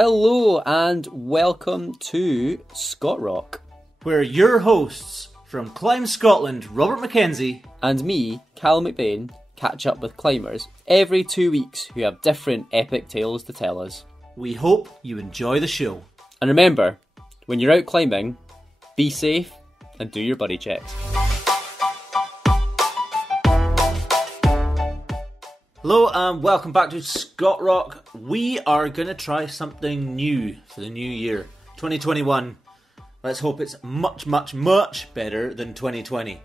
Hello and welcome to Scott Rock. We're your hosts from Climb Scotland, Robert Mackenzie. And me, Calum McBain, catch up with climbers every 2 weeks who have different epic tales to tell us. We hope you enjoy the show. And remember, when you're out climbing, be safe and do your buddy checks. Hello and welcome back to Scott Rock. We are going to try something new for the new year, 2021. Let's hope it's much better than 2020.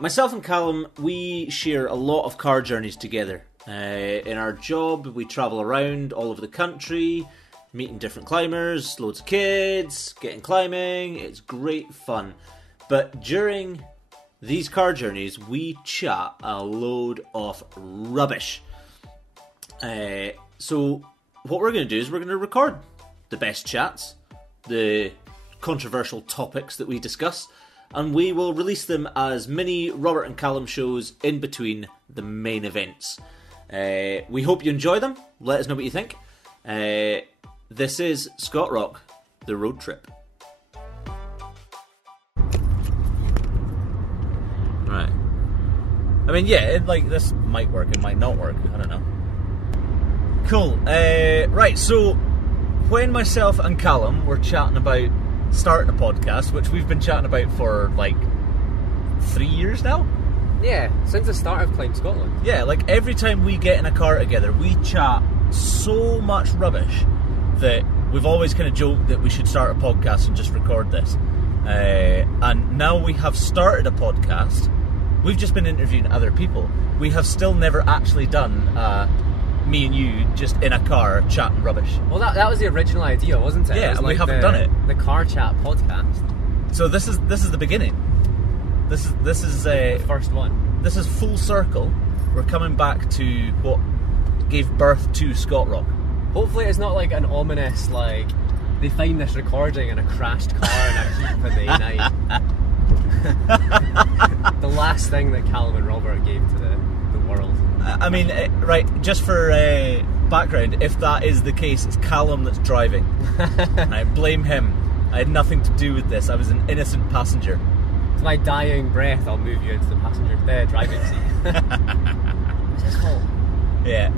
Myself and Calum, we share a lot of car journeys together. In our job, we travel around all over the country, meeting different climbers, loads of kids, getting climbing. It's great fun. But during these car journeys, we chat a load of rubbish. So what we're going to do is we're going to record the best chats, the controversial topics that we discuss, and we will release them as mini Robert and Calum shows in between the main events. We hope you enjoy them. Let us know what you think. This is Scott Rock, the road trip. Right. I mean, yeah, this might work, it might not work, I don't know. Cool. Right, so when myself and Calum were chatting about starting a podcast, which we've been chatting about for 3 years now? Yeah, since the start of Climb Scotland. Yeah, every time we get in a car together, we chat so much rubbish that we've always kind of joked that we should start a podcast and just record this. And now we have started a podcast. We've just been interviewing other people. We have still never actually done me and you just in a car chatting rubbish. Well, that was the original idea, wasn't it? Yeah, it was and we haven't done it. The car chat podcast. So this is the beginning. This is the first one. This is full circle. We're coming back to what gave birth to Scott Rock. Hopefully it's not an ominous, they find this recording in a crashed car in a heap in the night. The last thing that Calum and Robert gave to the world. I mean, right, just for background, if that is the case, it's Calum that's driving. I blame him. I had nothing to do with this. I was an innocent passenger. With my dying breath, I'll move you into the driving seat. What's this called? Yeah.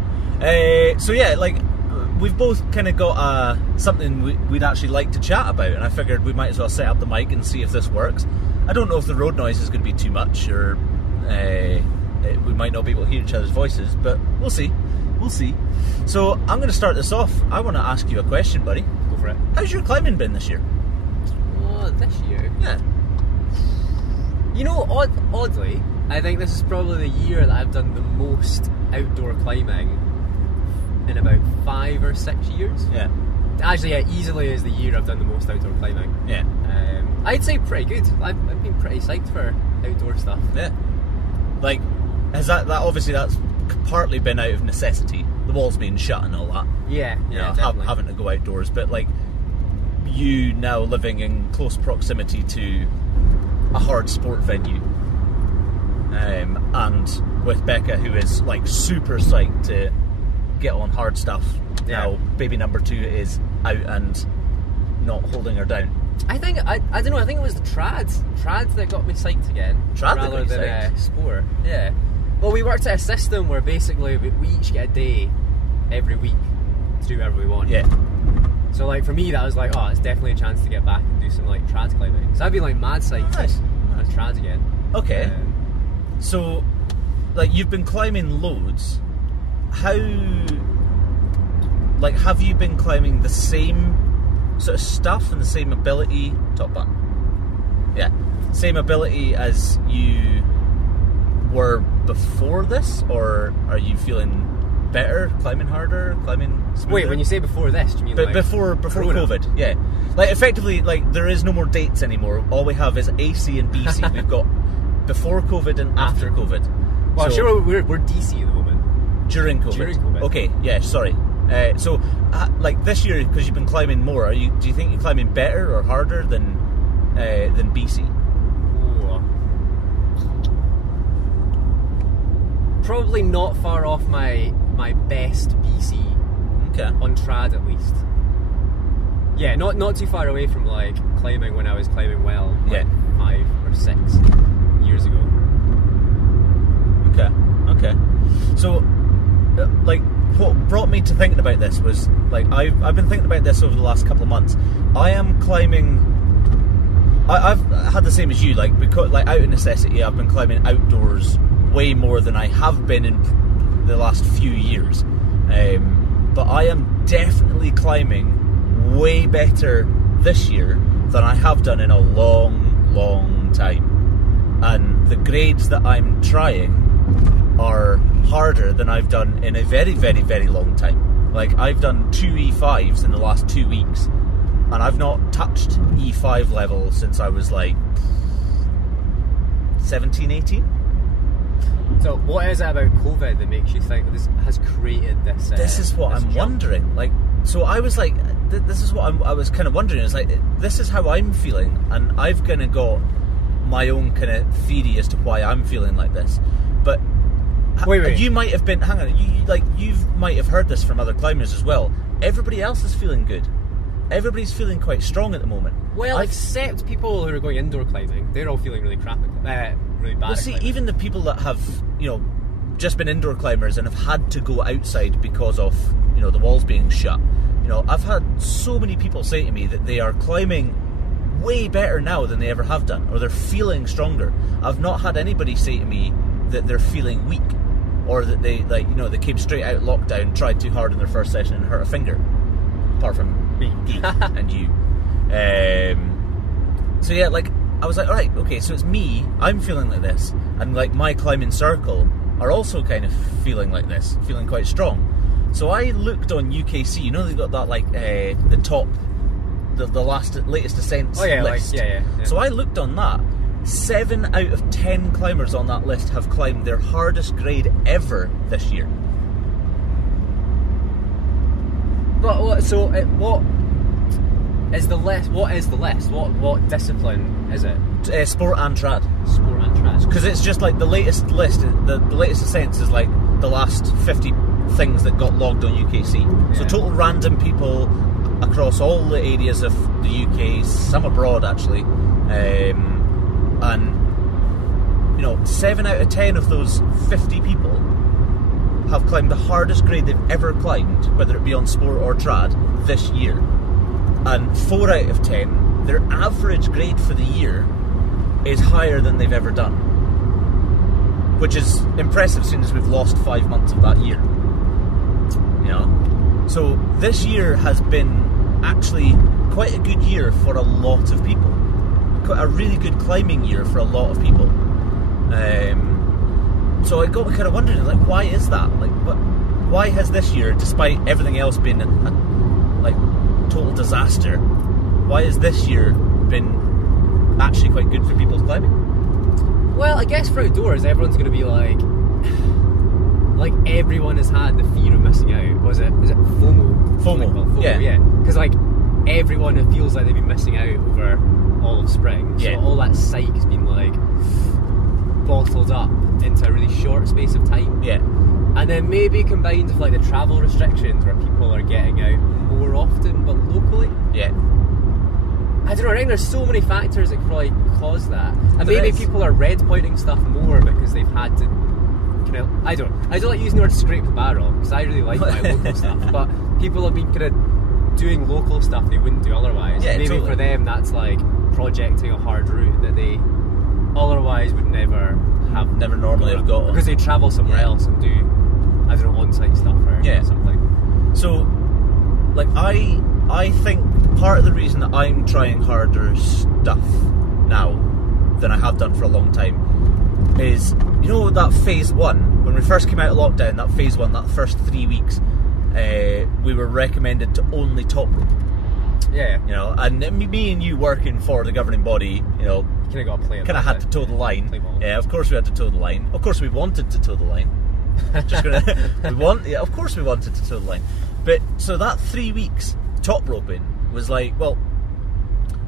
So yeah, we've both kind of got something we'd actually like to chat about, and I figured we might as well set up the mic and see if this works. I don't know if the road noise is going to be too much, or we might not be able to hear each other's voices, but we'll see. We'll see. So I'm going to start this off. I want to ask you a question, buddy. Go for it. How's your climbing been this year? Oh, this year? Yeah. You know, oddly, I think this is probably the year that I've done the most outdoor climbing in about 5 or 6 years. Yeah. Actually, yeah, easily is the year I've done the most outdoor climbing. Yeah. I'd say pretty good. I've been pretty psyched for outdoor stuff. Yeah. Has that obviously that's partly been out of necessity. The walls being shut and all that. Yeah, definitely. Having to go outdoors, but you now living in close proximity to a hard sport venue, and with Becca, who is super psyched to get on hard stuff. Yeah. Now baby number 2 is out and not holding her down. I think I don't know. I think it was the trads that got me psyched again, rather than sport. Yeah. Well, we worked at a system where basically we each get a day every week to do whatever we want. Yeah. So for me, that was it's definitely a chance to get back and do some trad climbing. So I'd be mad psyched on trads again. Okay. So you've been climbing loads. How have you been climbing the same sort of stuff and the same ability? Top button. Yeah. Same ability as you were before this, or are you feeling better, climbing harder, climbing smoother? Wait, when you say before this, do you mean before COVID? Yeah. Effectively, there is no more dates anymore. All we have is AC and BC. We've got before COVID and after COVID. Well, sure, we're DC at the moment. During COVID. Okay, yeah, sorry. So this year, because you've been climbing more, do you think you're climbing better or harder than BC? Probably not far off my best BC. Okay. On trad at least. Yeah, not too far away from like climbing when I was climbing well, like 5 or 6 years ago. Okay. So, like, what brought me to thinking about this was like I've been thinking about this over the last couple of months. I am climbing. I've had the same as you, like, because like out of necessity, I've been climbing outdoors way more than I have been in the last few years. But I am definitely climbing way better this year than I have done in a long time. And the grades that I'm trying are harder than I've done in a very, very, very long time. Like, I've done 2 E5s in the last 2 weeks, and I've not touched E5 level since I was like 17, 18. So what is it about COVID that makes you think this has created this? This is what I'm wondering. Like, so I was like, this is what I was kind of wondering. It's like, this is how I'm feeling, and I've kind of got my own kind of theory as to why I'm feeling like this. But wait. You might have been. Hang on. You might have heard this from other climbers as well. Everybody else is feeling good. Everybody's feeling quite strong at the moment. Well, except people who are going indoor climbing, they're all feeling really crap, really bad. Well, see, even the people that have, just been indoor climbers and have had to go outside because of, the walls being shut. I've had so many people say to me that they are climbing way better now than they ever have done, or they're feeling stronger. I've not had anybody say to me that they're feeling weak, or that they they came straight out of lockdown, tried too hard in their first session and hurt a finger. Apart from me and you. So yeah, like, I was like, alright, okay, so it's me, I'm feeling like this, and like my climbing circle are also kind of feeling like this, feeling quite strong. So I looked on UKC, they've got that like the top, the latest ascents list. Yeah. So I looked on that. 7 out of 10 climbers on that list have climbed their hardest grade ever this year. But what is the list? What discipline is it? Sport and trad. Sport and trad. Because it's just like the latest list. The latest ascents is like the last 50 things that got logged on UKC. Yeah. So total random people across all the areas of the UK, some abroad actually, and 7 out of 10 of those 50 people have climbed the hardest grade they've ever climbed, whether it be on sport or trad, this year. And 4 out of 10, their average grade for the year is higher than they've ever done. Which is impressive, seeing as we've lost 5 months of that year. So this year has been actually quite a good year for a lot of people. Quite a really good climbing year for a lot of people. So I got me kind of wondering, like, why is that? Like, why has this year, despite everything else being a total disaster, why has this year been actually quite good for people's climbing? Well, I guess for outdoors, everyone's going to be like everyone has had the fear of missing out. Was it FOMO? FOMO, yeah. Because like everyone feels like they've been missing out over all of spring. So all that psyche has been like bottled up into a really short space of time. Yeah. And then maybe combined with like the travel restrictions where people are getting out more often but locally. Yeah. I don't know, I think there's so many factors that could probably cause that. And maybe people are red pointing stuff more because they've had to I don't like using the word scrape the barrel because I really like my local stuff, but people have been kind of doing local stuff they wouldn't do otherwise. Yeah, maybe totally. For them that's like projecting a hard route that they otherwise would never normally have got on. Because they travel somewhere else and do, I don't know, on-site stuff or something. So, like, I think part of the reason that I'm trying harder stuff now than I have done for a long time is, that phase 1, when we first came out of lockdown, that phase 1, that first 3 weeks, we were recommended to only top rope. Yeah. And me and you working for the governing body, kind of got to play it. Kind of had to toe the line. Yeah, of course we had to toe the line. Of course we wanted to toe the line. Of course we wanted to toe the line. But so that 3 weeks top roping was like, well,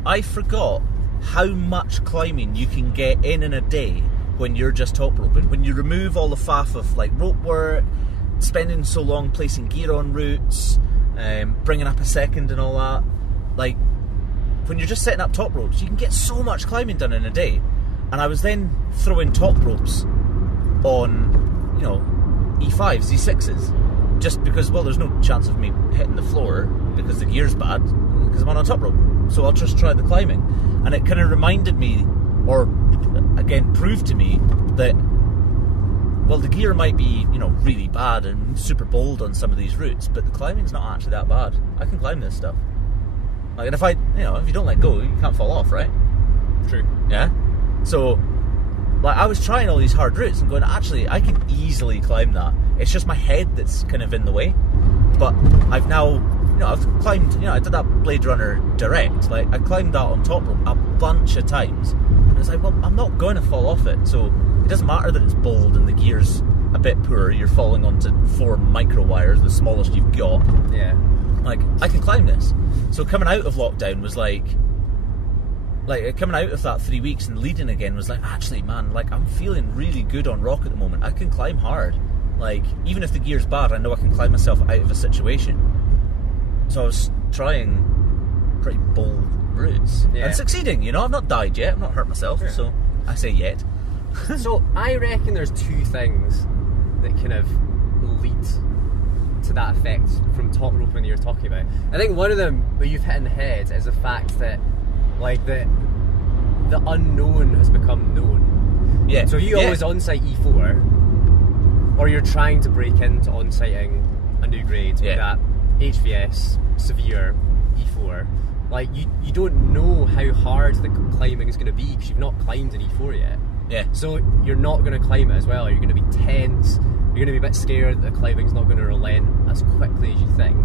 I forgot how much climbing you can get in a day when you're just top roping. When you remove all the faff of like rope work, spending so long placing gear on routes, bringing up a second and all that. like, when you're just setting up top ropes, you can get so much climbing done in a day. And I was then throwing top ropes on, you know, E5s, E6s, just because, well, there's no chance of me hitting the floor because the gear's bad, because I'm on a top rope. So I'll just try the climbing. And it kind of reminded me, or again proved to me, that, well, the gear might be, you know, really bad and super bold on some of these routes, but the climbing's not actually that bad. I can climb this stuff. Like, and if you don't let go, you can't fall off, right? True. Yeah? So, like, I was trying all these hard routes and going, actually, I can easily climb that. It's just my head that's kind of in the way. But I've now, you know, I've climbed, you know, I did that Blade Runner direct. Like, I climbed that on top rope a bunch of times. And it's like, well, I'm not going to fall off it. So it doesn't matter that it's bold and the gear's a bit poor. You're falling onto 4 micro wires, the smallest you've got. Yeah. Like, I can climb this. So coming out of lockdown was like coming out of that 3 weeks and leading again was like, actually, man, like, I'm feeling really good on rock at the moment. I can climb hard. Like, even if the gear's bad, I know I can climb myself out of a situation. So I was trying pretty bold routes. Yeah. And succeeding, you know. I've not died yet. I've not hurt myself. Yeah. So I say yet. So I reckon there's 2 things that kind of lead to that effect from top roping that you're talking about. I think one of them that you've hit in the head is the fact that, like, the unknown has become known. Yeah. So if you always on-site E4, or you're trying to break into on-siting a new grade, that HVS, severe, E4, like, you don't know how hard the climbing is going to be because you've not climbed an E4 yet. Yeah. So you're not going to climb it as well. You're going to be tense. You're going to be a bit scared that the climbing's not going to relent as quickly as you think.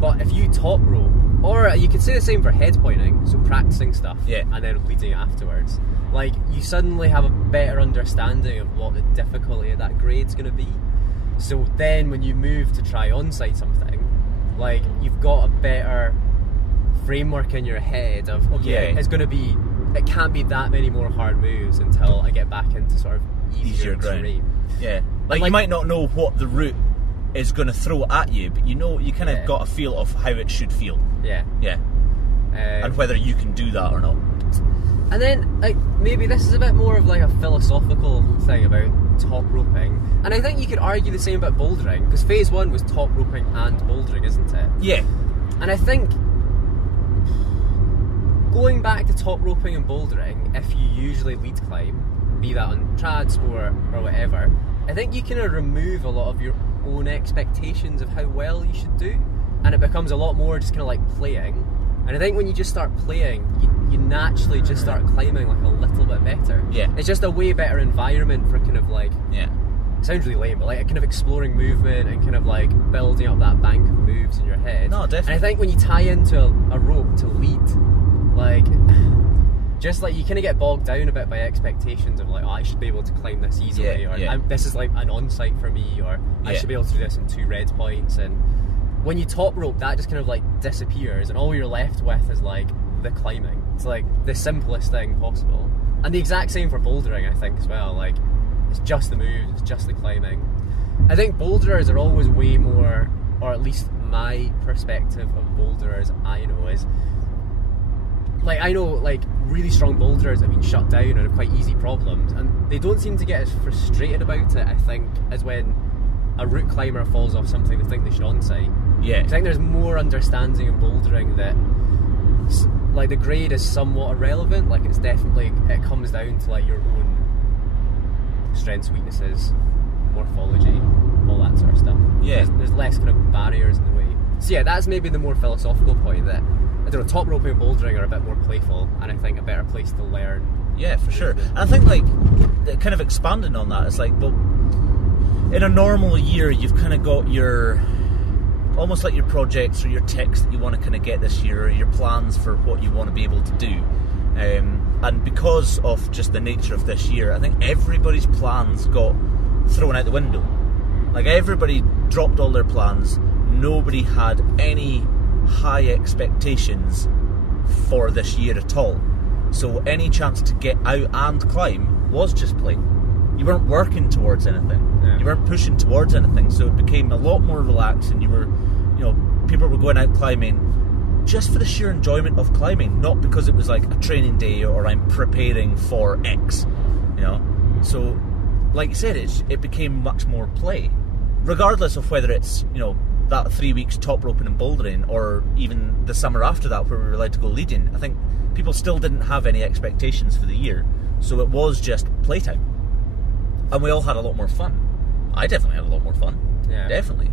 But if you top rope, or you could say the same for head pointing, so practicing stuff, and then leading afterwards, like, you suddenly have a better understanding of what the difficulty of that grade's going to be. So then when you move to try on-site something, like, you've got a better framework in your head of, it's going to be, it can't be that many more hard moves until I get back into sort of easier terrain. Yeah. Like, you might not know what the route is going to throw at you, but you know, you kind of got a feel of how it should feel. Yeah. Yeah. And whether you can do that or not. And then, like, maybe this is a bit more of like a philosophical thing about top roping. And I think you could argue the same about bouldering, because phase 1 was top roping and bouldering, isn't it? Yeah. And I think going back to top roping and bouldering, if you usually lead climb, be that on trad, sport, or whatever, I think you kind of remove a lot of your own expectations of how well you should do, and it becomes a lot more just kind of like playing. And I think when you just start playing, you naturally just start climbing like a little bit better. Yeah. It's just a way better environment for kind of like, it sounds really lame, but like kind of exploring movement and kind of like building up that bank of moves in your head. No, definitely. And I think when you tie into a rope to lead, like, just like you kind of get bogged down a bit by expectations of like, oh, I should be able to climb this easily, or this is like an on-site for me, or I should be able to do this in 2 red points. And when you top rope, that just kind of like disappears, and all you're left with is like the climbing. It's like the simplest thing possible. And the exact same for bouldering, I think, as well. Like, it's just the moves, it's just the climbing. I think boulderers are always way more, or at least my perspective of boulderers I know is, like, I know, like, really strong boulderers have been shut down and are quite easy problems, and they don't seem to get as frustrated about it, I think, as when a route climber falls off something they think they should on-site. Yeah. I think there's more understanding in bouldering that, like, the grade is somewhat irrelevant. Like, it's definitely, it comes down to, like, your own strengths, weaknesses, morphology, all that sort of stuff. Yeah. There's less kind of barriers in the way. So yeah, that's maybe the more philosophical point, that, I don't know, top roping and bouldering are a bit more playful, and I think a better place to learn. Yeah, for sure. And I think, like, kind of expanding on that, it's like, well, in a normal year, you've kind of got your, almost like your projects or your texts that you want to kind of get this year, or your plans for what you want to be able to do. And because of just the nature of this year, I think everybody's plans got thrown out the window. Like, everybody dropped all their plans. Nobody had any high expectations for this year at all. So any chance to get out and climb was just play. You weren't working towards anything. Yeah. You weren't pushing towards anything. So it became a lot more relaxed, and you were, you know, people were going out climbing just for the sheer enjoyment of climbing, not because it was like a training day or I'm preparing for X, you know. So, like you said, it became much more play, regardless of whether it's, you know, that 3 weeks top roping and bouldering, or even the summer after that where we were allowed to go leading. I think people still didn't have any expectations for the year, so it was just playtime, and we all had a lot more fun. I definitely had a lot more fun. Yeah, definitely.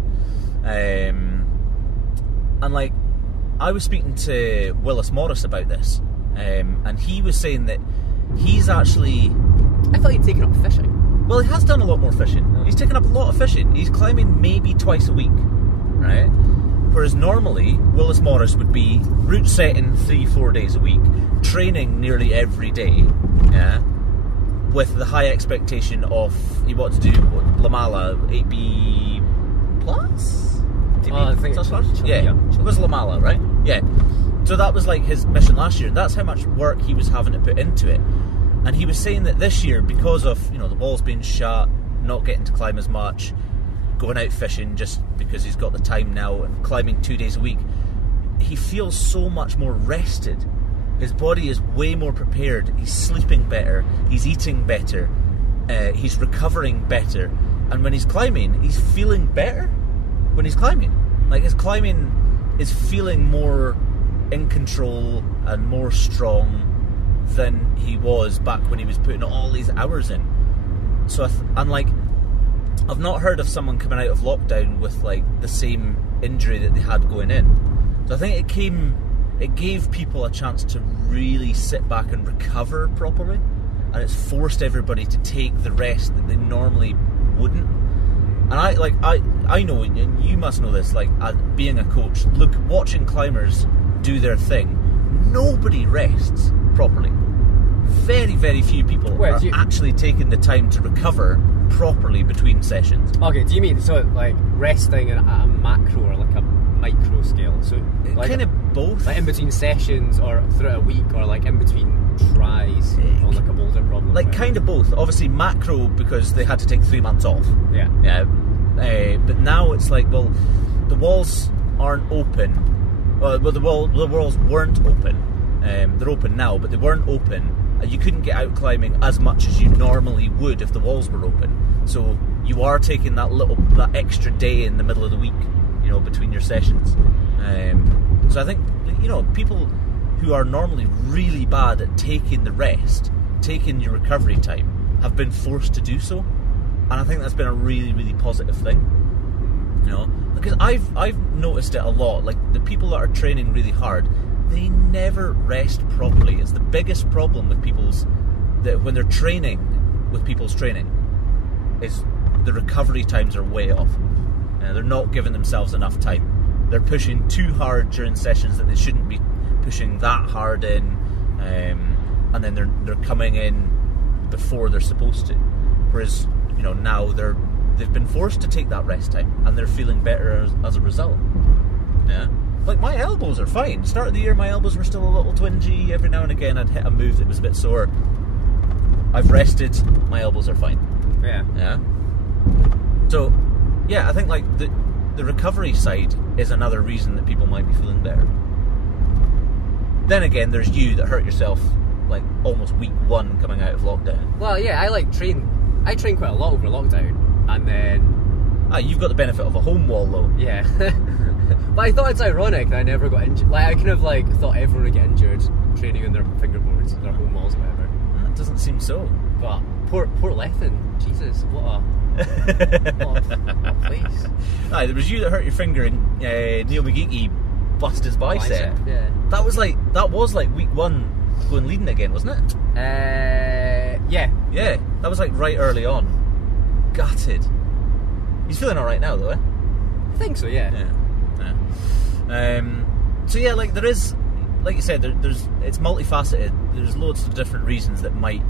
And like, I was speaking to Willis Morris about this, and he was saying that he's actually... I thought he'd taken up fishing. Well, he has done a lot more fishing. He's taken up a lot of fishing. He's climbing maybe twice a week, right? Whereas normally, Willis Morris would be route setting 3-4 days a week, training nearly every day, yeah, with the high expectation of he wanted to do Lamala 8B plus? I think it's yeah, it was Lamala, right? Yeah. So that was like his mission last year. That's how much work he was having to put into it. And he was saying that this year, because of, you know, the walls being shut, not getting to climb as much, going out fishing just because he's got the time now, and climbing 2 days a week, he feels so much more rested. His body is way more prepared. He's sleeping better. He's eating better. He's recovering better. And when he's climbing, he's feeling better when he's climbing. Like, his climbing is feeling more in control and more strong than he was back when he was putting all these hours in. So, I've not heard of someone coming out of lockdown with like the same injury that they had going in. So I think it gave people a chance to really sit back and recover properly, and it's forced everybody to take the rest that they normally wouldn't. And I know, and you must know this, like, being a coach, watching climbers do their thing, nobody rests properly. Very, very few people are actually taking the time to recover properly between sessions. Okay, do you mean so like resting at a macro or like a micro scale? So like, kind of both. Like in between sessions or throughout a week, or like in between tries on like a boulder problem? Like kind of both. Obviously macro because they had to take 3 months off. Yeah. Yeah. But now it's like, well, the walls aren't open. Well, the walls weren't open. They're open now, but they weren't open. You couldn't get out climbing as much as you normally would if the walls were open. So you are taking that extra day in the middle of the week, you know, between your sessions. So I think, you know, people who are normally really bad at taking the rest, taking your recovery time, have been forced to do so. And I think that's been a really, really positive thing. You know, because I've noticed it a lot. Like, the people that are training really hard, they never rest properly. It's the biggest problem with when they're training with people's training, is the recovery times are way off. They're not giving themselves enough time. They're pushing too hard during sessions that they shouldn't be pushing that hard in, and then they're coming in before they're supposed to. Whereas, you know, now they've been forced to take that rest time, and they're feeling better as a result. Yeah. Like, my elbows are fine. Start of the year, my elbows were still a little twingy. Every now and again, I'd hit a move that was a bit sore. I've rested. My elbows are fine. Yeah. Yeah. So, yeah, I think, like, the recovery side is another reason that people might be feeling better. Then again, there's you that hurt yourself, like, almost week 1 coming out of lockdown. Well, yeah, I train quite a lot over lockdown, and then... You've got the benefit of a home wall, though. Yeah. But I thought it's ironic that I never got injured. Like, I kind of like thought everyone would get injured training on their fingerboards, their home walls, or whatever. That doesn't seem so. But Port Lethen, Jesus, what a place. There was you that hurt your finger, and Neil McGeeky bust his bicep. Yeah. That was like week 1 going leading again, wasn't it? Yeah. Yeah, that was like right early on. Gutted. He's feeling alright now, though, eh? I think so, yeah. So yeah, like, there is, like you said, it's multifaceted. There's loads of different reasons that might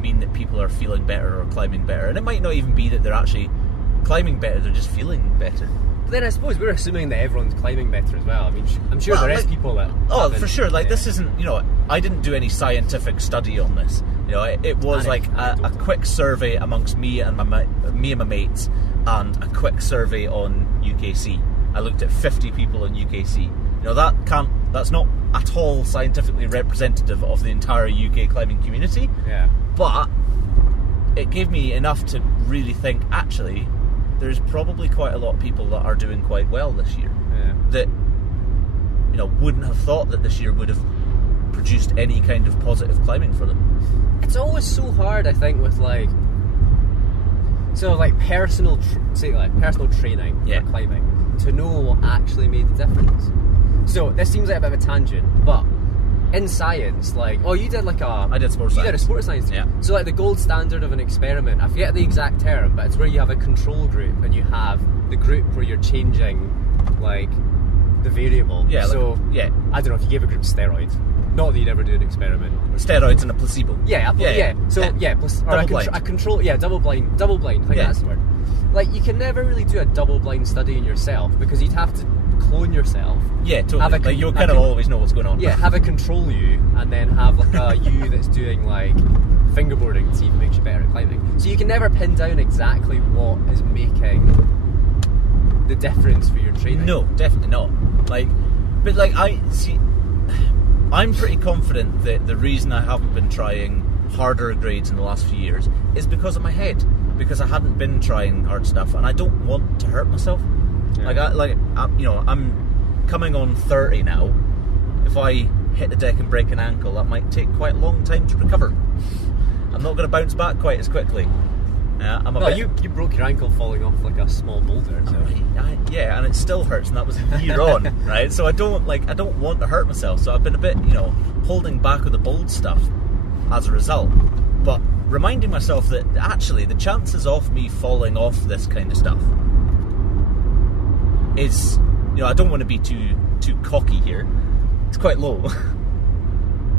mean that people are feeling better or climbing better, and it might not even be that they're actually climbing better, they're just feeling better. But then I suppose we're assuming that everyone's climbing better as well. I mean, I'm sure there is people that... Oh, for sure. Like, this isn't, you know, I didn't do any scientific study on this. You know, it was like a quick survey amongst me and my mates, and a quick survey on UKC. I looked at 50 people in UKC. That's not at all scientifically representative of the entire UK climbing community. Yeah. But it gave me enough to really think, actually, there's probably quite a lot of people that are doing quite well this year. Yeah. That, wouldn't have thought that this year would have produced any kind of positive climbing for them. It's always so hard, I think, with personal training for climbing, to know what actually made the difference. So this seems like a bit of a tangent, but in science, I did sports science. You did a sports science. Yeah. So the gold standard of an experiment, I forget the exact term, but it's where you have a control group and you have the group where you're changing the variable. Yeah. So I don't know if you gave a group steroids. Not that you'd ever do an experiment. Steroids and a placebo. A control. Yeah, double blind. I think that's the word. You can never really do a double blind study in yourself because you'd have to clone yourself. Yeah, totally. You'll kind of always know what's going on. Yeah, have a control you, and then have a you that's doing fingerboarding to see if it makes you better at climbing. So you can never pin down exactly what is making the difference for your training. No, definitely not. I'm pretty confident that the reason I haven't been trying harder grades in the last few years is because of my head. Because I hadn't been trying hard stuff, and I don't want to hurt myself. Yeah. I'm coming on 30 now. If I hit the deck and break an ankle, that might take quite a long time to recover. I'm not going to bounce back quite as quickly. You broke your ankle falling off a small boulder. So. Yeah, and it still hurts, and that was a year on, right? So I don't want to hurt myself. So I've been a bit, holding back with the bold stuff as a result. But reminding myself that actually the chances of me falling off this kind of stuff is, I don't want to be too cocky here. It's quite low.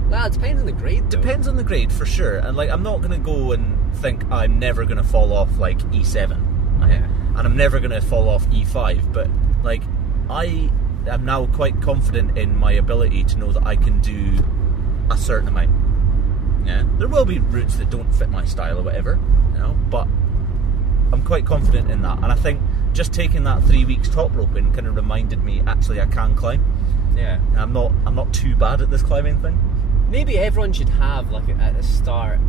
Well, it depends on the grade, though. Depends on the grade, for sure. And I'm not going to go and think I'm never going to fall off E7. Yeah. And I'm never going to fall off E5. But I am now quite confident in my ability to know that I can do a certain amount. Yeah. There will be routes that don't fit my style or whatever, but I'm quite confident in that. And I think just taking that 3 weeks top roping kind of reminded me actually I can climb. Yeah. I'm not too bad at this climbing thing. Maybe everyone should have at the start.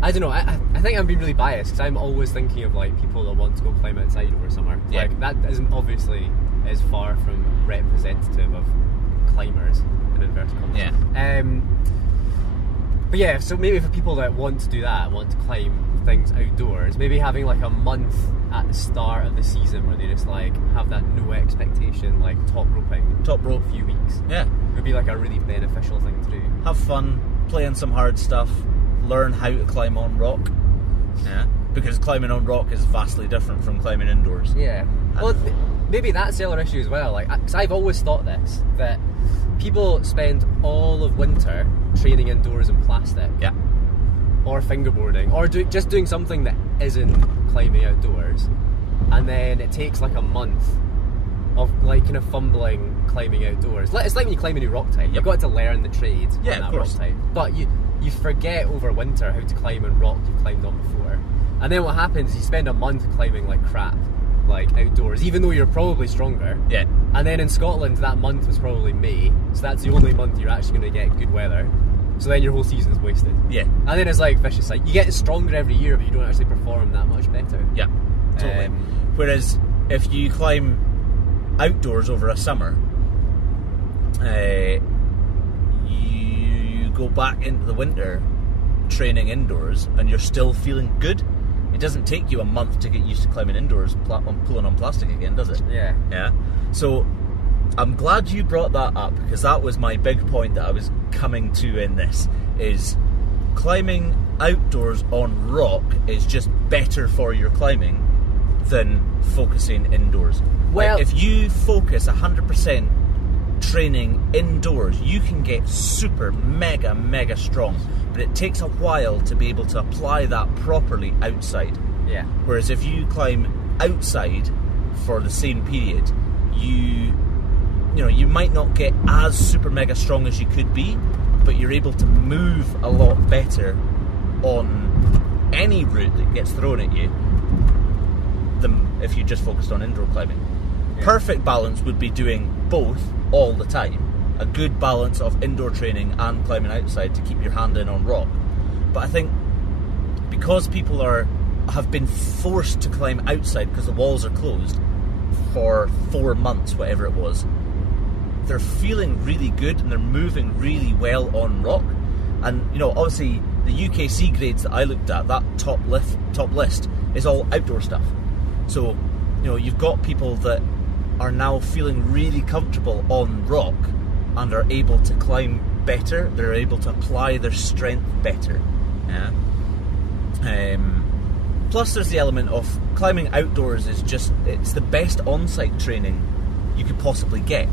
I don't know. I think I'm being really biased because I'm always thinking of people that want to go climb outside over summer. Yeah. That isn't obviously as far from representative of climbers in inverted commas. Yeah. But yeah, so maybe for people that want to do that, want to climb things outdoors, maybe having a month at the start of the season where they just have that no expectation top rope a few weeks. Yeah. Would be a really beneficial thing to do. Have fun, playing some hard stuff, learn how to climb on rock. Yeah. Because climbing on rock is vastly different from climbing indoors. Yeah. Well, maybe that's the other issue as well. Because I've always thought this, that people spend all of winter training indoors in plastic. Yeah. Or fingerboarding, or just doing something that isn't climbing outdoors, and then it takes a month of kind of fumbling climbing outdoors. It's like when you climb a new rock type. You've got to learn the trade on that rock type. But you forget over winter how to climb on rock you've climbed on before. And then what happens is you spend a month climbing crap, outdoors, even though you're probably stronger. Yeah. And then in Scotland, that month was probably May, so that's the only month you're actually going to get good weather. So then your whole season's wasted. Yeah. And then it's vicious cycle. You get stronger every year, but you don't actually perform that much better. Yeah, totally. Whereas if you climb outdoors over a summer, you go back into the winter training indoors and you're still feeling good. It doesn't take you a month to get used to climbing indoors, pulling on plastic again, does it? Yeah. Yeah. So I'm glad you brought that up, because that was my big point that I was coming to in this, is climbing outdoors on rock is just better for your climbing than focusing indoors. Well, if you focus 100% training indoors, you can get super mega strong, but it takes a while to be able to apply that properly outside. Yeah. Whereas if you climb outside for the same period, you might not get as super mega strong as you could be, but you're able to move a lot better on any route that gets thrown at you than if you just focused on indoor climbing. Perfect balance would be doing both all the time. A good balance of indoor training and climbing outside to keep your hand in on rock. But I think because people have been forced to climb outside because the walls are closed for 4 months, whatever it was, they're feeling really good and they're moving really well on rock. And obviously the UKC grades that I looked at, that top list is all outdoor stuff. So you've got people that are now feeling really comfortable on rock and are able to climb better. They're able to apply their strength better. Yeah. Plus, there's the element of climbing outdoors it's the best on-site training you could possibly get.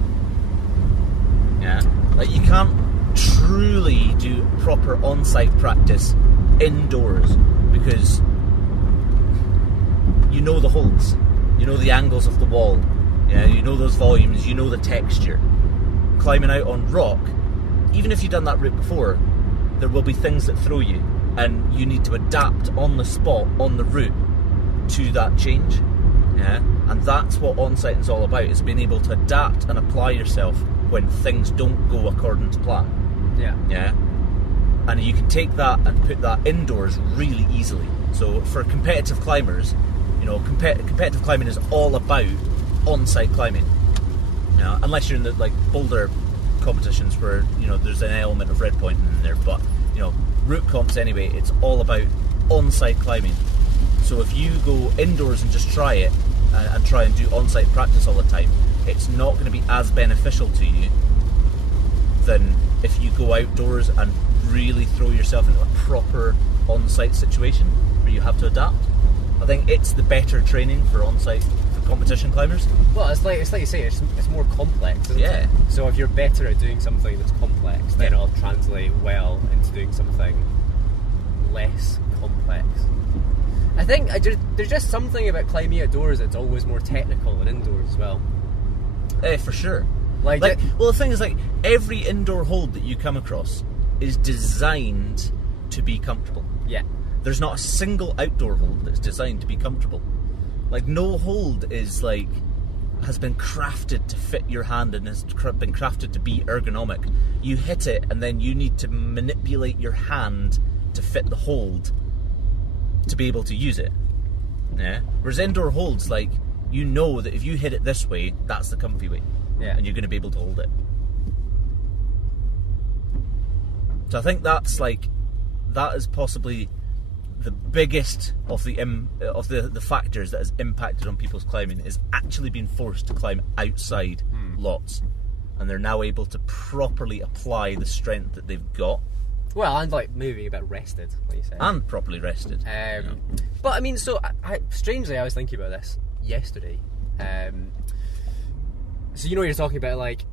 Yeah. Like, you can't truly do proper on-site practice indoors because you know the holds, you know the angles of the wall, you know those volumes, you know the texture. Climbing out on rock, even if you've done that route before, there will be things that throw you, and you need to adapt on the spot, on the route, to that change. Yeah, and that's what on-site is all about, is being able to adapt and apply yourself when things don't go according to plan. Yeah, and you can take that and put that indoors really easily. So for competitive climbers, competitive climbing is all about on-site climbing. Unless you're in the boulder competitions where there's an element of red point in there, but route comps anyway, it's all about on-site climbing. So if you go indoors and just try it and try and do on-site practice all the time, it's not going to be as beneficial to you than if you go outdoors and really throw yourself into a proper on-site situation where you have to adapt. I think it's the better training for on-site competition climbers. Well, it's like you say, it's more complex, isn't it? So if you're better at doing something that's complex, then it'll translate well into doing something less complex. I think there's just something about climbing outdoors that's always more technical than indoors as well. For sure. Well, the thing is, every indoor hold that you come across is designed to be comfortable. Yeah. There's not a single outdoor hold that's designed to be comfortable. No hold has been crafted to fit your hand and has been crafted to be ergonomic. You hit it and then you need to manipulate your hand to fit the hold to be able to use it. Yeah. Whereas indoor holds, that if you hit it this way, that's the comfy way. Yeah. And you're going to be able to hold it. So I think that is possibly the biggest of the factors that has impacted on people's climbing, is actually being forced to climb outside lots, and they're now able to properly apply the strength that they've got. Well, and maybe a bit rested, like you said, and properly rested. But I mean, so strangely, I was thinking about this yesterday. So you're talking about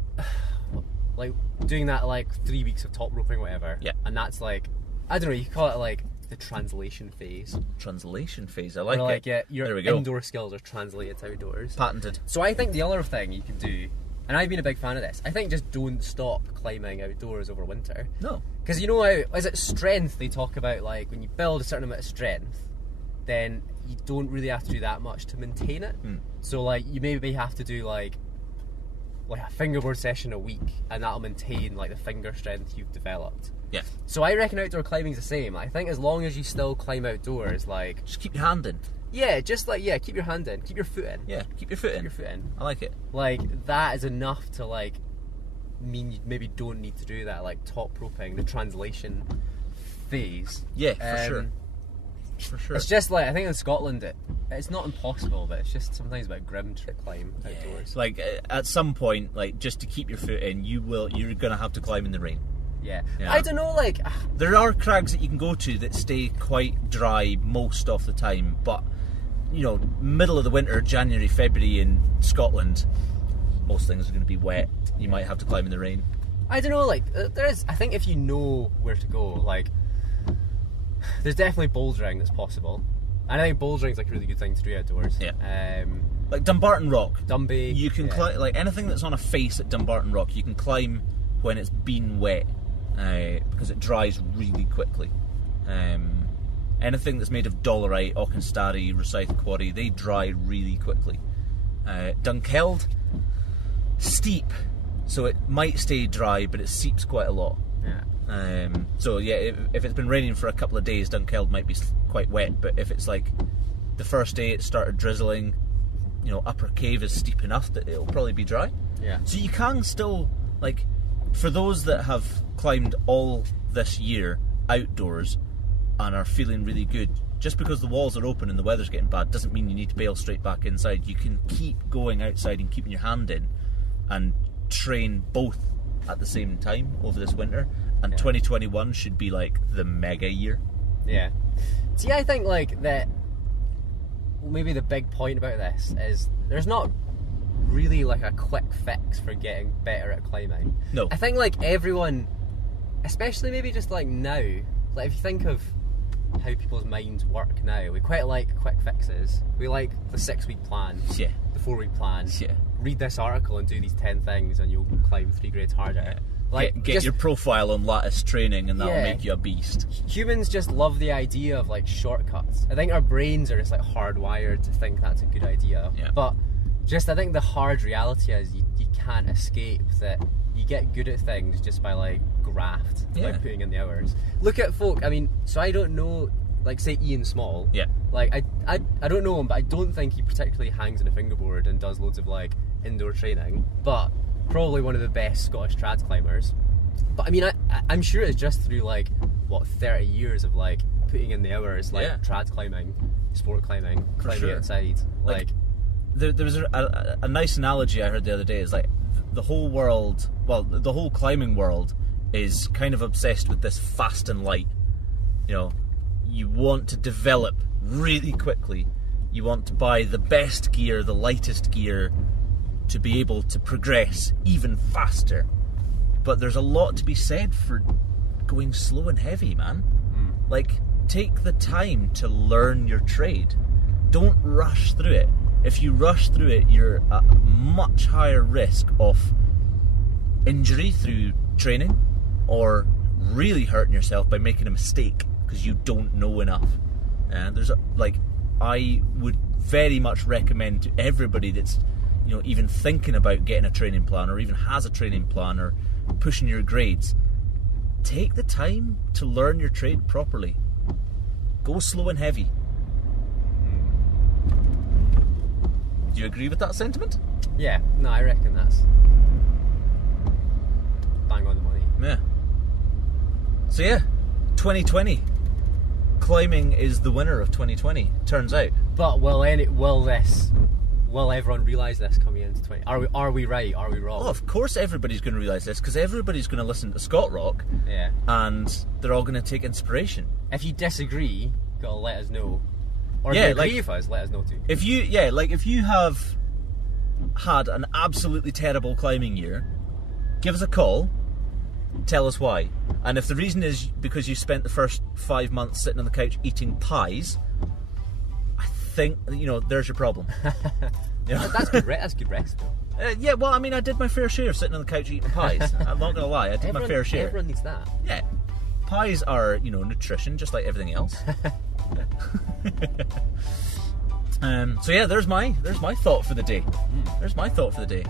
doing that 3 weeks of top roping, or whatever. Yeah. And that's I don't know, you call it the translation phase. Translation phase, I like it. Yeah, your there we go. indoor skills are translated to outdoors. Patented. So I think the other thing you can do, and I've been a big fan of this, I think just don't stop climbing outdoors over winter. No. Because how, is it strength they talk about, when you build a certain amount of strength, then you don't really have to do that much to maintain it. So you maybe have to do a fingerboard session a week, and that'll maintain the finger strength you've developed. Yeah. So I reckon outdoor climbing's the same. I think as long as you still climb outdoors, just keep your hand in. Yeah, just keep your hand in, keep your foot in. Yeah, keep your foot in. Keep your foot in. I like it. That is enough to mean you maybe don't need to do that top roping, the translation phase. Yeah, for sure. For sure. It's just I think in Scotland it's not impossible, but it's just sometimes a bit grim to climb outdoors. At some point, just to keep your foot in, you're gonna have to climb in the rain. Yeah. I don't know, there are crags that you can go to that stay quite dry most of the time, but middle of the winter, January, February in Scotland, most things are going to be wet. You might have to climb in the rain. I don't know, there is, I think if you know where to go, there's definitely bouldering that's possible. And I think bouldering's a really good thing to do outdoors. Yeah. Dumbarton Rock. Dumby. You can climb, anything that's on a face at Dumbarton Rock, you can climb when it's been wet, because it dries really quickly. Anything that's made of dolerite, Auchenstary, Rosyth Quarry, they dry really quickly. Dunkeld, steep, so it might stay dry, but it seeps quite a lot. Yeah. So yeah, if it's been raining for a couple of days, Dunkeld might be quite wet. But if it's like the first day it started drizzling, Upper Cave is steep enough that it'll probably be dry. Yeah. So you can still, like, for those that have climbed all this year outdoors and are feeling really good, just because the walls are open and the weather's getting bad doesn't mean you need to bail straight back inside. You can keep going outside and keeping your hand in and train both at the same time over this winter. And 2021 should be like the mega year. Yeah. See, I think like that maybe the big point about this is there's not really like a quick fix for getting better at climbing. No. I think like everyone, especially maybe just like now, like if you think of how people's minds work now, we quite like quick fixes. We like the 6-week plan, Yeah. the 4-week plan. Yeah. Read this article and do these 10 things and you'll climb 3 grades harder. Yeah. Like get your profile on lattice training and that'll make you a beast. Humans just love the idea of like shortcuts. I think our brains are just like hardwired to think that's a good idea. Yeah. But just I think the hard reality is you can't escape that you get good at things just by like graft, by putting in the hours. Look at folk, I mean, so I don't know, like say Ian Small. Yeah. Like I don't know him, but I don't think he particularly hangs on a fingerboard and does loads of like indoor training. But probably one of the best Scottish trad climbers. But I mean, I'm sure it's just through like 30 years of like putting in the hours, like trad climbing, sport climbing, climbing outside. Like there was a nice analogy I heard the other day. Is like the whole world, well, the whole climbing world is kind of obsessed with this fast and light. You want to develop really quickly. You want to buy the best gear, the lightest gear, to be able to progress even faster. But there's a lot to be said for going slow and heavy, man. Like, take the time to learn your trade. Don't rush through it. If you rush through it, you're at much higher risk of injury through training or really hurting yourself by making a mistake because you don't know enough. And I would very much recommend to everybody that's even thinking about getting a training plan or even has a training plan or pushing your grades, take the time to learn your trade properly. Go slow and heavy. Do you agree with that sentiment? Yeah, no, I reckon that's bang on the money. Yeah. So yeah, 2020. Climbing is the winner of 2020, turns out. But will everyone realise this coming into 20? Are we right? Are we wrong? Oh, of course everybody's going to realise this, because everybody's going to listen to Scott Rock. Yeah. And they're all going to take inspiration. If you disagree, you gotta let us know. Or if you agree with us, let us know too. If you have had an absolutely terrible climbing year, give us a call. Tell us why. And if the reason is because you spent the first 5 months sitting on the couch eating pies, I think there's your problem. That's good. That's good rest, though. Yeah, well, I mean, I did my fair share of sitting on the couch eating pies. I'm not gonna lie, I did my fair share. Everyone needs that. Yeah, pies are nutrition, just like everything else. So yeah, there's my thought for the day. There's my thought for the day.